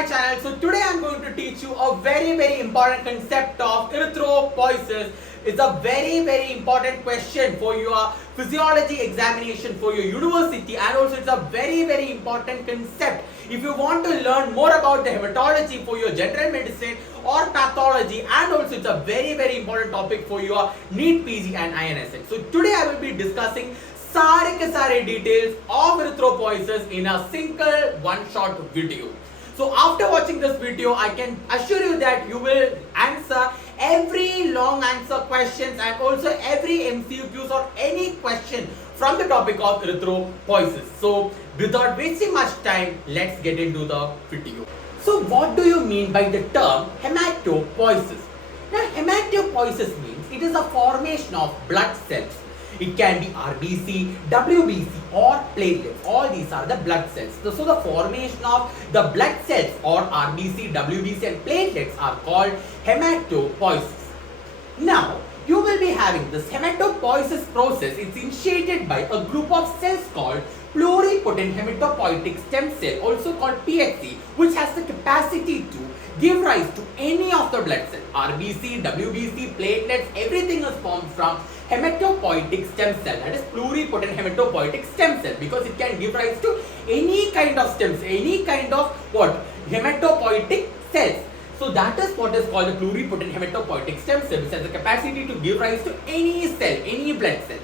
my channel. So today I'm going to teach you a very important concept of erythropoiesis. It's a very important question for your physiology examination for your university, and also it's a very important concept if you want to learn more about the hematology for your general medicine or pathology, and also it's a very important topic for your NEET PG and INSS. So today I will be discussing सारे details of erythropoiesis in a single one-shot video. So after watching this video, I can assure you that you will answer every long answer questions and also every MCQs or any question from the topic of erythropoiesis. So without wasting much time, let's get into the video. So what do you mean by the term hematopoiesis? Now hematopoiesis means it is a formation of blood cells. It can be RBC, WBC or platelets. All these are the blood cells. So the formation of the blood cells or RBC, WBC and platelets are called hematopoiesis. Now, you will be having this hematopoiesis process. It's initiated by a group of cells called pluripotent hematopoietic stem cell, also called PHC, which has the capacity to give rise to any of the blood cells. RBC, WBC, platelets, everything is formed from hematopoietic stem cell, that is pluripotent hematopoietic stem cell, because it can give rise to any kind of stems, any kind of what? Hematopoietic cells. So that is what is called a pluripotent hematopoietic stem cell, which has the capacity to give rise to any cell, any blood cell.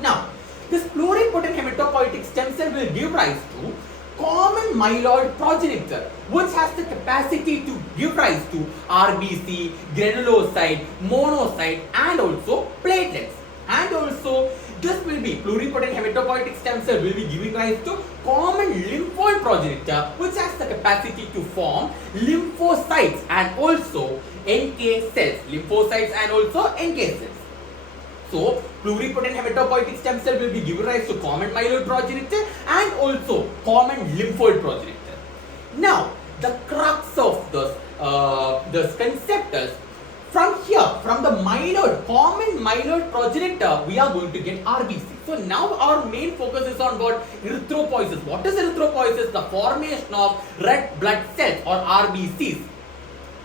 Now, this pluripotent hematopoietic stem cell will give rise to common myeloid progenitor, which has the capacity to give rise to RBC, granulocyte, monocyte and also platelets. And also this will be pluripotent hematopoietic stem cell will be giving rise to common lymphoid progenitor, which has the capacity to form lymphocytes and also NK cells, lymphocytes and also NK cells. So, pluripotent hematopoietic stem cell will be given rise to common myeloid progenitor and also common lymphoid progenitor. Now, the crux of this concept is from here, from the myeloid, common myeloid progenitor, we are going to get RBC. So now our main focus is on what? Erythropoiesis. What is erythropoiesis? The formation of red blood cells or RBCs.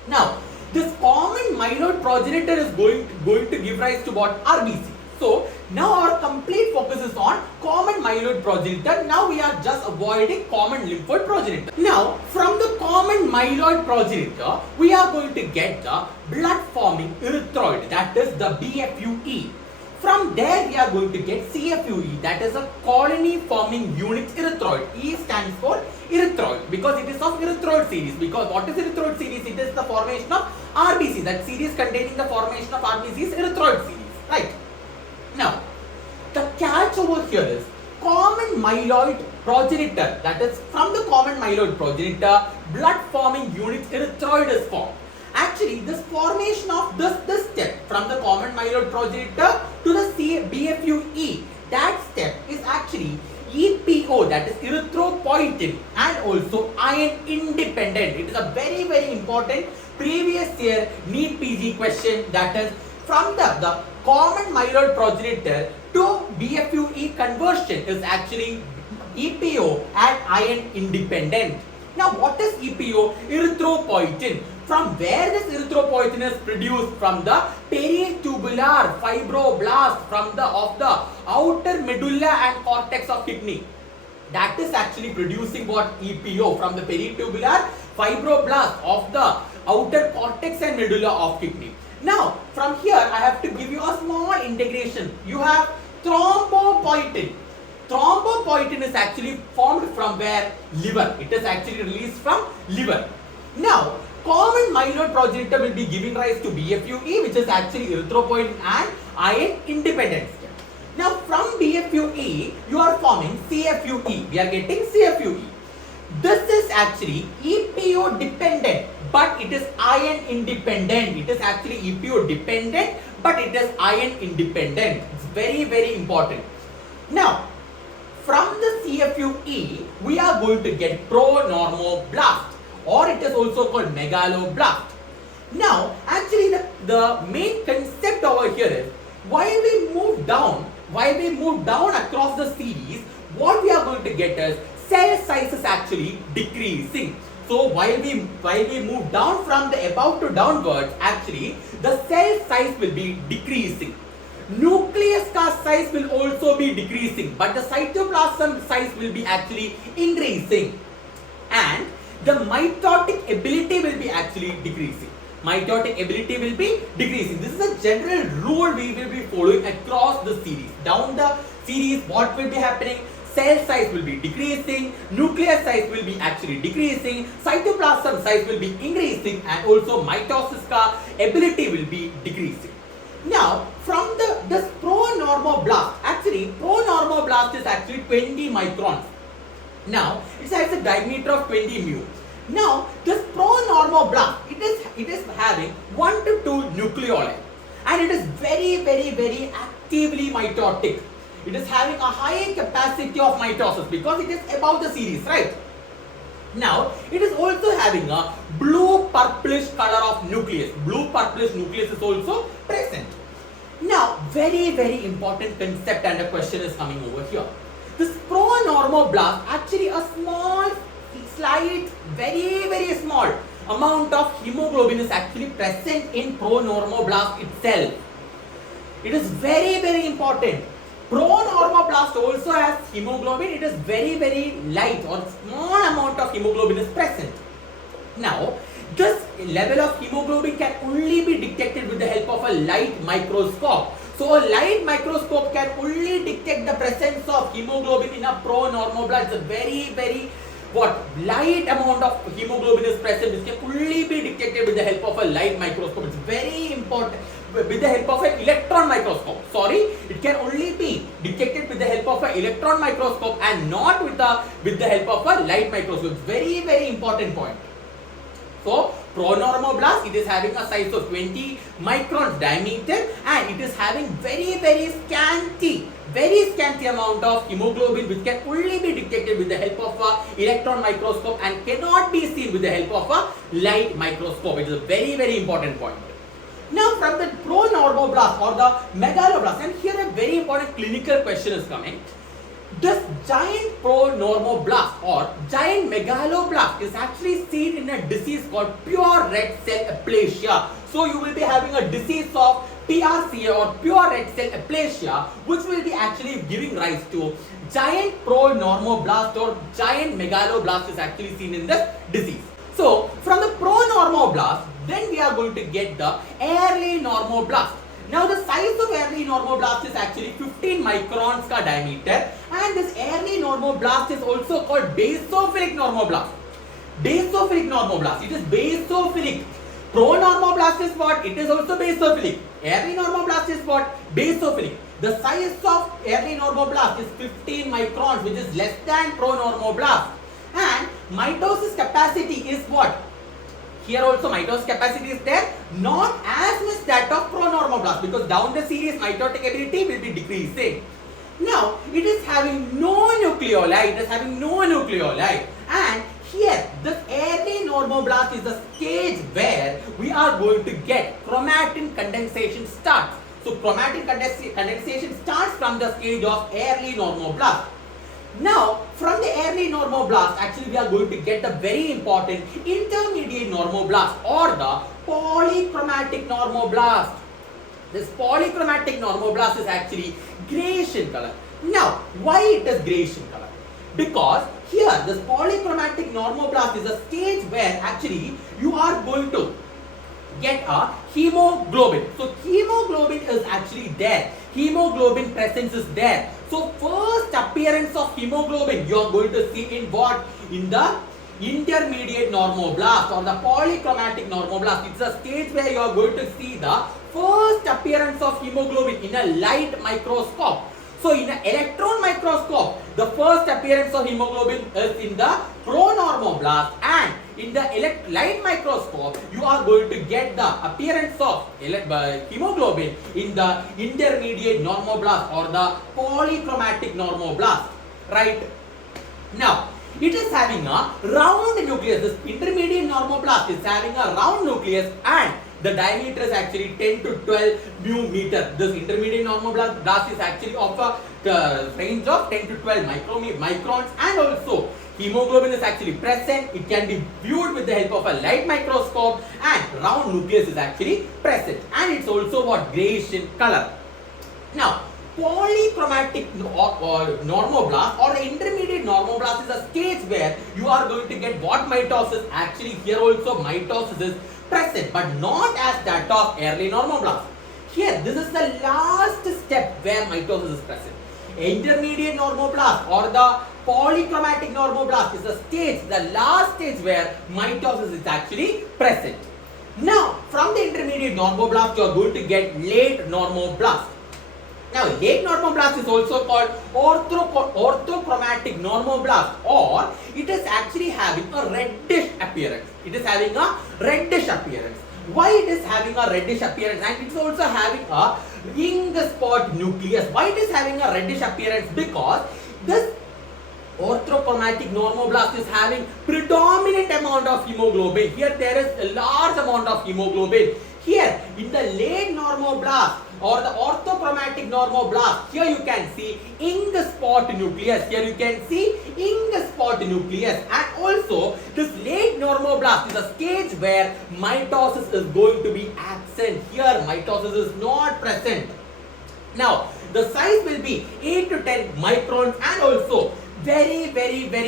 Now, this common myeloid progenitor is going to give rise to what? RBC. So now our complete focus is on common myeloid progenitor. Now we are just avoiding common lymphoid progenitor. Now from the common myeloid progenitor, we are going to get the blood forming erythroid, that is the BFUE. From there we are going to get CFUE, that is a colony forming unit erythroid. E stands for erythroid because it is of erythroid series. Because what is erythroid series? It is the formation of RBC. That series containing the formation of RBC is erythroid series, right? Now, the catch over here is common myeloid progenitor, that is from the common myeloid progenitor, blood forming unit erythroid is formed. Actually, this formation of this step from the common myeloid progenitor to the BFUE, that step is actually EPO, that is erythropoietin, and also iron independent. It is a very important previous year NEET PG question, that is from the common myeloid progenitor to BFUE conversion is actually EPO and iron independent. Now what is EPO? Erythropoietin. From where this erythropoietin is produced? From the peritubular fibroblast of the outer medulla and cortex of kidney. That is actually producing what? EPO from the peritubular fibroblast of the outer cortex and medulla of kidney. Now from here I have to give you a small integration. You have thrombopoietin. Thrombopoietin is actually formed from where? Liver. It is actually released from liver. Now, common myeloid progenitor will be giving rise to BFUE, which is actually erythropoietin and iron independent step. Now, from BFUE, you are forming CFUE. We are getting CFUE. This is actually EPO dependent, but it is iron independent. It is actually EPO dependent, but it is iron independent. It's very important. Now, from the CFUE, we are going to get pronormoblast, or it is also called megaloblast. Now, actually the main concept over here is while we move down across the series, what we are going to get is cell size is actually decreasing. So while we move down from the above to downwards, actually the cell size will be decreasing. Nucleus size will also be decreasing, but the cytoplasm size will be actually increasing, and the mitotic ability will be actually decreasing. Mitotic ability will be decreasing. This is a general rule we will be following across the series. Down the series, what will be happening? Cell size will be decreasing, nucleus size will be actually decreasing, cytoplasm size will be increasing, and also mitosis ability will be decreasing. Now, from this pronormoblast, actually pronormoblast is actually 20 microns. Now, it has a diameter of 20 mu. Now, this pronormoblast, it is having 1 to 2 nucleoli, and it is very actively mitotic. It is having a high capacity of mitosis because it is above the series, right? Now, it is also having a blue purplish color of nucleus. Blue purplish nucleus is also present. Now, very important concept, and a question is coming over here. This pronormoblast, actually a small, slight, very small amount of hemoglobin is actually present in pronormoblast itself. It is very important. Pronormoblast also has hemoglobin. It is very light or small amount of hemoglobin is present. Now, this level of hemoglobin can only be detected with the help of a light microscope. So, a light microscope can only detect the presence of hemoglobin in a pronormoblast. It's a very light amount of hemoglobin is present. This can only be detected with the help of a light microscope. It's very important. With the help of an electron microscope. Sorry, it can only be detected with the help of an electron microscope and not with the help of a light microscope. Very important point. So, pronormoblast, it is having a size of 20 microns diameter, and it is having very scanty amount of hemoglobin, which can only be detected with the help of a electron microscope and cannot be seen with the help of a light microscope. It is a very important point. Now, from the pronormoblast or the megaloblast, and here a very important clinical question is coming. This giant pronormoblast or giant megaloblast is actually seen in a disease called pure red cell aplasia. So, you will be having a disease of PRCA or pure red cell aplasia, which will be actually giving rise to giant pronormoblast or giant megaloblast is actually seen in this disease. So, from the pronormoblast, then we are going to get the early normoblast. Now, the size of early normoblast is actually 15 microns diameter, and this early normoblast is also called basophilic normoblast. Basophilic normoblast, it is basophilic. Pronormoblast is what? It is also basophilic. Early normoblast is what? Basophilic. The size of early normoblast is 15 microns, which is less than pronormoblast. And mitosis capacity is what? Here also mitosis capacity is there, not as much that of pronormoblast, because down the series mitotic ability will be decreasing. Now, it is having no nucleoli, and here this early normoblast is the stage where we are going to get chromatin condensation starts. So, chromatin condensation starts from the stage of early normoblast. Now, from the early normoblast, actually we are going to get the very important intermediate normoblast or the polychromatic normoblast. This polychromatic normoblast is actually greyish in color. Now, why it is greyish in color? Because here this polychromatic normoblast is a stage where actually you are going to get a hemoglobin. So, hemoglobin is actually there. Hemoglobin presence is there. So, first appearance of hemoglobin you are going to see in what? In the intermediate normoblast or the polychromatic normoblast. It's a stage where you are going to see the first appearance of hemoglobin in a light microscope. So, in an electron microscope, the first appearance of hemoglobin is in the pronormoblast, and in the light microscope, you are going to get the appearance of hemoglobin in the intermediate normoblast or the polychromatic normoblast, right? Now, it is having a round nucleus. This intermediate normoblast is having a round nucleus, and the diameter is actually 10 to 12 mu meter. This intermediate normoblast is actually of a range of 10 to 12 microns, and also Hemoglobin is actually present. It can be viewed with the help of a light microscope, and round nucleus is actually present, and it's also what, grayish in color. Now, polychromatic normoblast or the intermediate normoblast is a stage where you are going to get what mitosis. Actually, here also mitosis is present, but not as that of early normoblast. Here, this is the last step where mitosis is present. Intermediate normoblast or the polychromatic normoblast is the last stage where mitosis is actually present. Now, from the intermediate normoblast, you are going to get late normoblast. Now, late normoblast is also called orthochromatic normoblast, or it is actually having a reddish appearance. Why it is having a reddish appearance? And it is also having a ring spot nucleus. Why it is having a reddish appearance? Because this orthochromatic normoblast is having predominant amount of hemoglobin. Here there is a large amount of hemoglobin. Here in the late normoblast or the orthochromatic normoblast, here you can see ink spot nucleus. And also this late normoblast is a stage where mitosis is going to be absent. Here mitosis is not present. Now the size will be 8 to 10 microns, and also very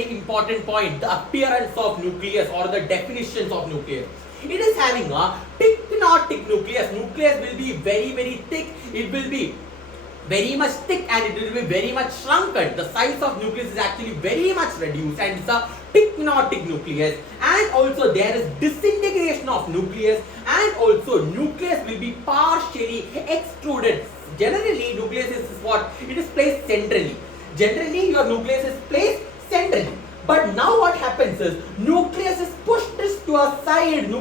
important point, the appearance of nucleus or the definitions of nucleus. It is having a pycnotic nucleus. Nucleus will be very thick. It will be very much thick, and it will be very much shrunken. The size of nucleus is actually very much reduced, and it's a pycnotic nucleus. And also there is disintegration of nucleus, and also nucleus will be partially extruded. Generally, nucleus is what? It is placed centrally. Generally, your nucleus is placed centrally. But now what happens is nucleus is pushed to a side.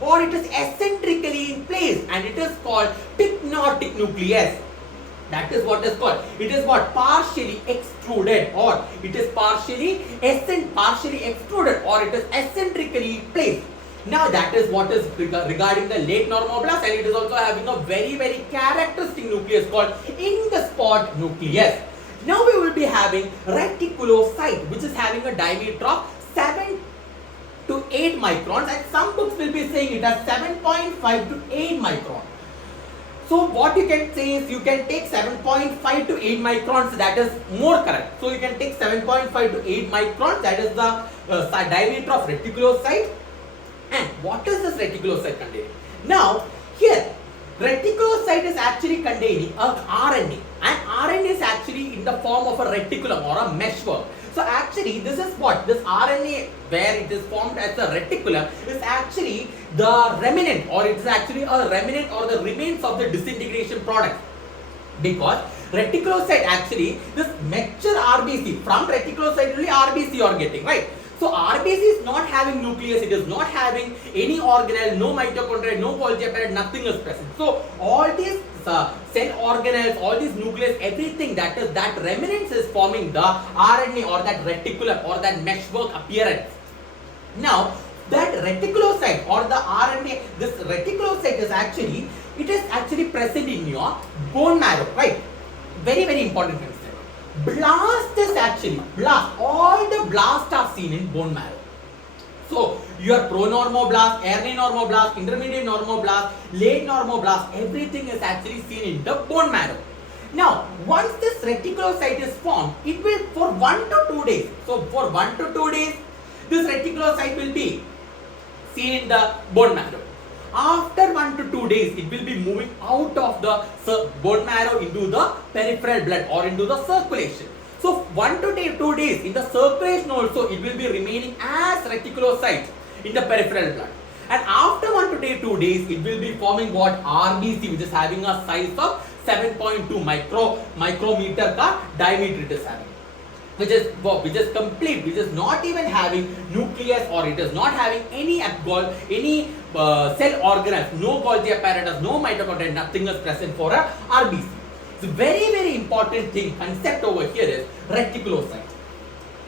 Or it is eccentrically in place, and it is called pycnotic nucleus. That is what is called. It is what? Partially extruded, or it is partially extruded, or it is eccentrically placed. Now that is what is regarding the late normoblast, and it is also having a very characteristic nucleus called ink spot nucleus. Now we will be having reticulocyte, which is having a diameter of 7 to 8 microns, and some books will be saying it as 7.5 to 8 microns. So what you can say is you can take 7.5 to 8 microns, that is more correct. So you can take 7.5 to 8 microns, that is the diameter of reticulocyte. And what is this reticulocyte containing? Now here reticulocyte is actually containing a RNA, and RNA is actually in the form of a reticulum or a meshwork. So actually this is what? This RNA, where it is formed as a reticulum, is actually the remnant, or it is actually a remnant or the remains of the disintegration product. Because reticulocyte actually, this mature RBC, from reticulocyte only RBC you are getting, right? So RBC is not having nucleus, it is not having any organelle, no mitochondria, no Golgi apparatus, nothing is present. So all these cell organelles, all these nucleus, everything that remnants is forming the RNA or that reticulum or that meshwork appearance. Now that reticulocyte or the RNA, this reticulocyte is actually, it is actually present in your bone marrow, right? Very important thing. Blast is actually, all the blasts are seen in bone marrow. So your pronormoblast, early normoblast, intermediate normoblast, late normoblast, everything is actually seen in the bone marrow. Now once this reticulocyte is formed, it will for 1 to 2 days. So for 1 to 2 days, this reticulocyte will be seen in the bone marrow. After 1 to 2 days, it will be moving out of the bone marrow into the peripheral blood or into the circulation. So 1 to 2 days in the circulation also, it will be remaining as reticulocyte in the peripheral blood. And after 1 to 2 days, it will be forming what? RBC, which is having a size of 7.2 micrometer ka diameter it is having. Which is complete, which is not even having nucleus, or it is not having any cell organelles, no Golgi apparatus, no mitochondria, nothing is present for a RBC. So very important thing, concept over here is reticulocyte.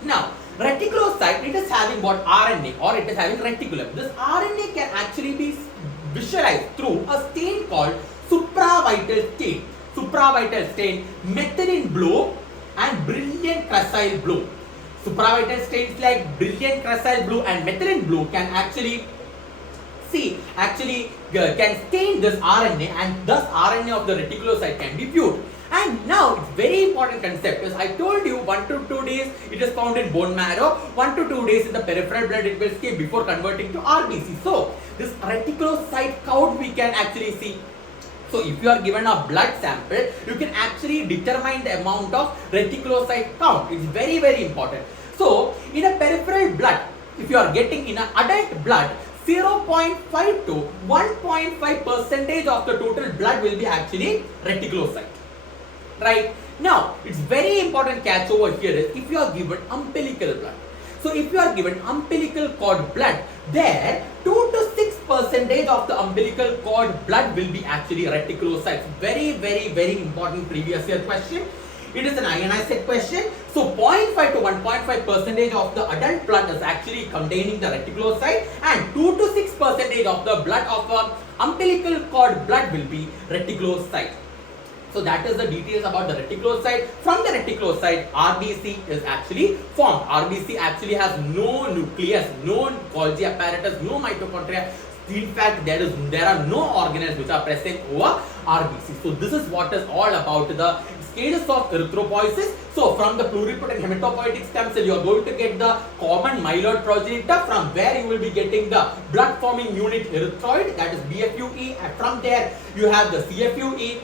Now reticulocyte, it is having what? RNA, or it is having reticulum. This RNA can actually be visualized through a stain called supravital stain, methylene blue and brilliant crescile blue. Supravital stains like brilliant crescent blue and methylene blue can actually can stain this RNA, and thus RNA of the reticulocyte can be viewed. And now it's very important concept, as I told you, 1 to 2 days it is found in bone marrow, 1 to 2 days in the peripheral blood it will stay before converting to RBC. So this reticulocyte count we can actually see. So if you are given a blood sample, you can actually determine the amount of reticulocyte count. It's very, very important. So in a peripheral blood, if you are getting in an adult blood, 0.5 to 1.5% of the total blood will be actually reticulocyte. Right? Now, it's very important catch over here is if you are given umbilical blood. So if you are given umbilical cord blood, there 2 to 6% of the umbilical cord blood will be actually reticulocytes. Very, very, very important previous year question. It is an ionized question. So 0.5 to 1.5% of the adult blood is actually containing the reticulocyte, and 2 to 6% of the blood of umbilical cord blood will be reticulocyte. So that is the details about the reticulocyte. From the reticulocyte, RBC is actually formed. RBC actually has no nucleus, no Golgi apparatus, no mitochondria. In fact, there are no organelles which are present over RBC. So this is what is all about the stages of erythropoiesis. So from the pluripotent hematopoietic stem cell, you are going to get the common myeloid progenitor, from where you will be getting the blood forming unit erythroid, that is BFUE, and from there you have the CFUE.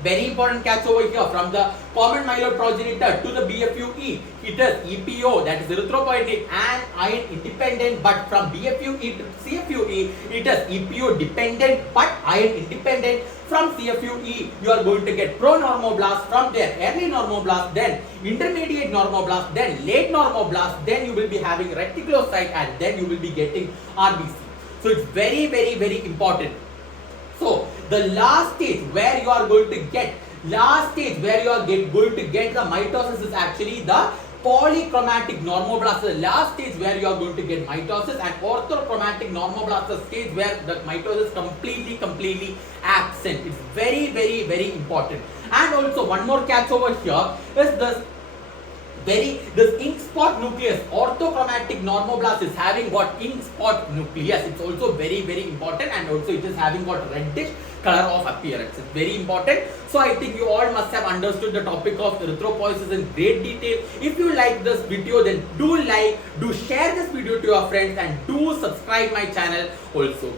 Very important catch over here, from the common myeloid progenitor to the BFUE, it is EPO, that is erythropoietin and iron independent, but from BFUE to CFUE, it is EPO dependent but iron independent. From CFUE, you are going to get pro-normoblast, from there early normoblast, then intermediate normoblast, then late normoblast, then you will be having reticulocyte, and then you will be getting RBC. So it's very, very, very important. So the last stage where you are going to get going to get the mitosis is actually the polychromatic normoblast. The last stage where you are going to get mitosis, and orthochromatic normoblast, the stage where the mitosis is completely absent. It's very, very, very important. And also one more catch over here is this ink spot nucleus. Orthochromatic normoblast is having what ink spot nucleus. It's also very, very important, and also it is having what reddish color of appearance. It's very important. So I think you all must have understood the topic of erythropoiesis in great detail. If you like this video, then do share this video to your friends, and do subscribe my channel also.